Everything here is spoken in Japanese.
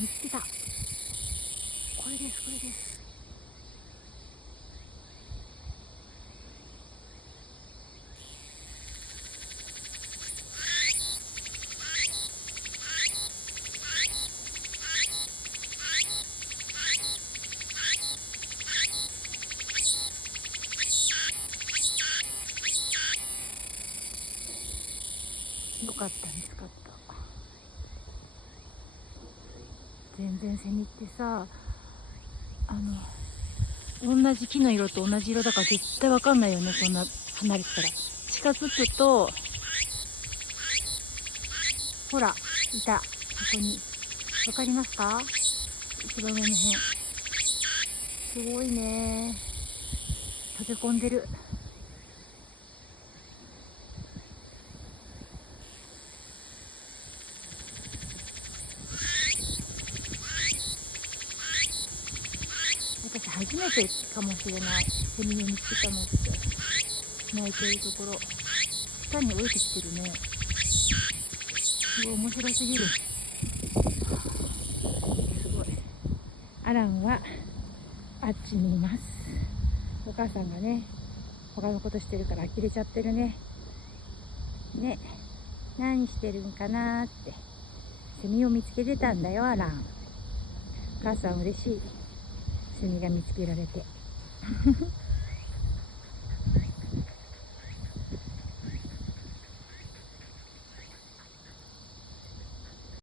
見つけた。これです、これです。よかった、見つかった。全然セミってさ、同じ木の色と同じ色だから絶対わかんないよね。そんな離れてたら。近づくと、ほら、いた。ここに。わかりますか？一番上の辺。すごいね。溶け込んでる。私初めてかもしれない。セミを見つけたのって。鳴いてるところ。下に降りてきてるね。すごい面白すぎる。すごい。アランはあっちにいます。お母さんがね、他のことしてるから呆れちゃってるね。ね、何してるんかなーって。セミを見つけてたんだよ、アラン。お母さん嬉しい。セミが見つけられて。